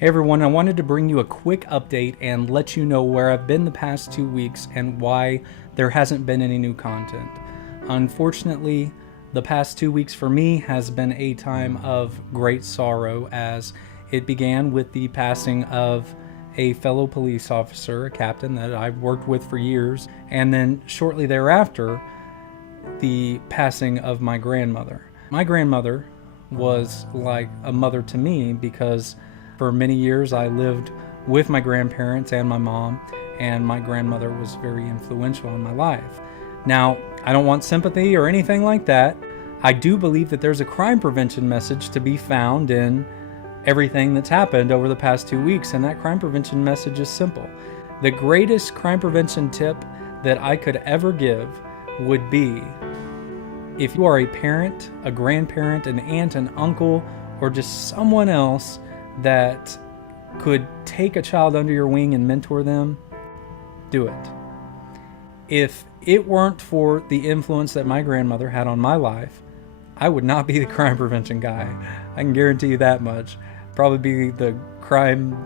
Hey everyone, I wanted to bring you a quick update and let you know where I've been the past 2 weeks and why there hasn't been any new content. Unfortunately, the past 2 weeks for me has been a time of great sorrow, as it began with the passing of a fellow police officer, a captain that I've worked with for years, and then shortly thereafter, the passing of my grandmother. My grandmother was like a mother to me because for many years I lived with my grandparents and my mom, and my grandmother was very influential in my life. Now, I don't want sympathy or anything like that. I do believe that there's a crime prevention message to be found in everything that's happened over the past 2 weeks, and that crime prevention message is simple. The greatest crime prevention tip that I could ever give would be, if you are a parent, a grandparent, an aunt, an uncle, or just someone else that could take a child under your wing and mentor them, do it. If it weren't for the influence that my grandmother had on my life, I would not be the crime prevention guy. I can guarantee you that much. Probably be the crime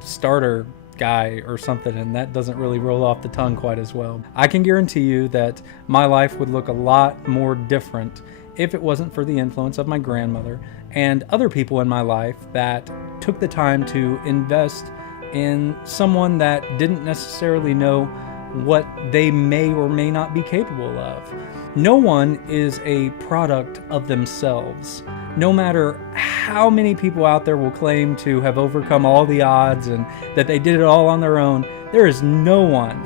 starter guy or something, and that doesn't really roll off the tongue quite as well. I can guarantee you that my life would look a lot more different if it wasn't for the influence of my grandmother and other people in my life that took the time to invest in someone that didn't necessarily know what they may or may not be capable of. No one is a product of themselves. No matter how many people out there will claim to have overcome all the odds and that they did it all on their own, there is no one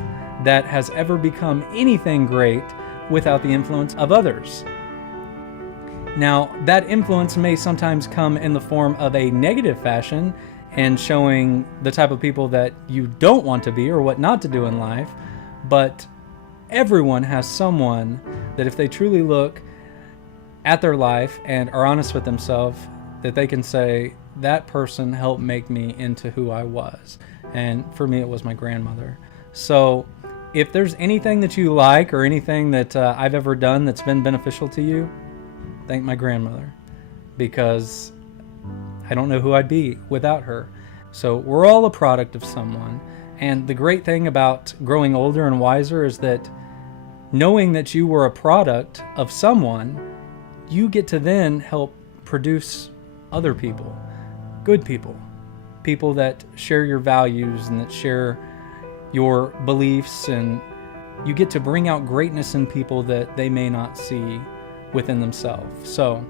that has ever become anything great without the influence of others. Now, that influence may sometimes come in the form of a negative fashion and showing the type of people that you don't want to be or what not to do in life, but everyone has someone that if they truly look at their life and are honest with themselves, that they can say, that person helped make me into who I was. And for me, it was my grandmother. So if there's anything that you like or anything that I've ever done that's been beneficial to you, thank my grandmother, because I don't know who I'd be without her. So we're all a product of someone. And the great thing about growing older and wiser is that knowing that you were a product of someone, you get to then help produce other people, good people, people that share your values and that share your beliefs, and you get to bring out greatness in people that they may not see within themselves. So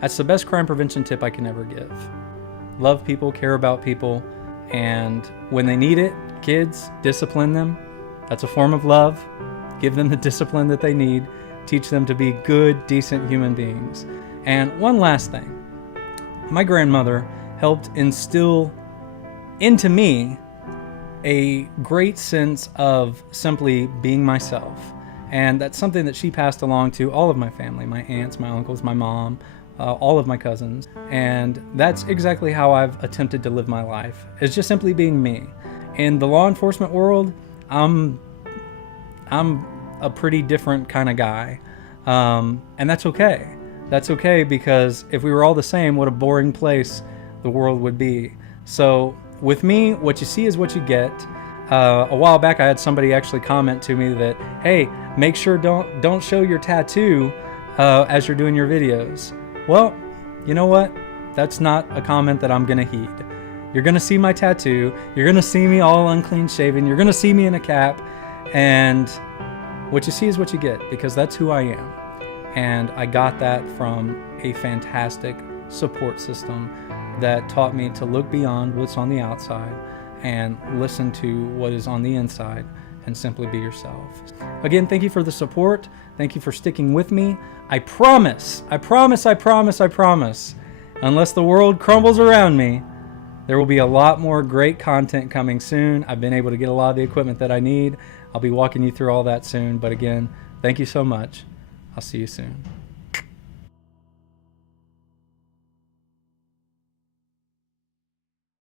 that's the best crime prevention tip I can ever give. Love people, care about people, and when they need it, kids, discipline them. That's a form of love. Give them the discipline that they need. Teach them to be good, decent human beings. And one last thing. My grandmother helped instill into me a great sense of simply being myself. And that's something that she passed along to all of my family, my aunts, my uncles, my mom, all of my cousins. And that's exactly how I've attempted to live my life. It's just simply being me. In the law enforcement world, I'm a pretty different kind of guy. And that's okay. That's okay, because if we were all the same, what a boring place the world would be. So with me, what you see is what you get. A while back, I had somebody actually comment to me that, hey, make sure don't show your tattoo as you're doing your videos. Well, you know what? That's not a comment that I'm gonna heed. You're gonna see my tattoo. You're gonna see me all unclean shaven. You're gonna see me in a cap, and what you see is what you get, because that's who I am. And I got that from a fantastic support system that taught me to look beyond what's on the outside and listen to what is on the inside and simply be yourself. Again, thank you for the support. Thank you for sticking with me. I promise, unless the world crumbles around me, there will be a lot more great content coming soon. I've been able to get a lot of the equipment that I need. I'll be walking you through all that soon. But again, thank you so much. I'll see you soon.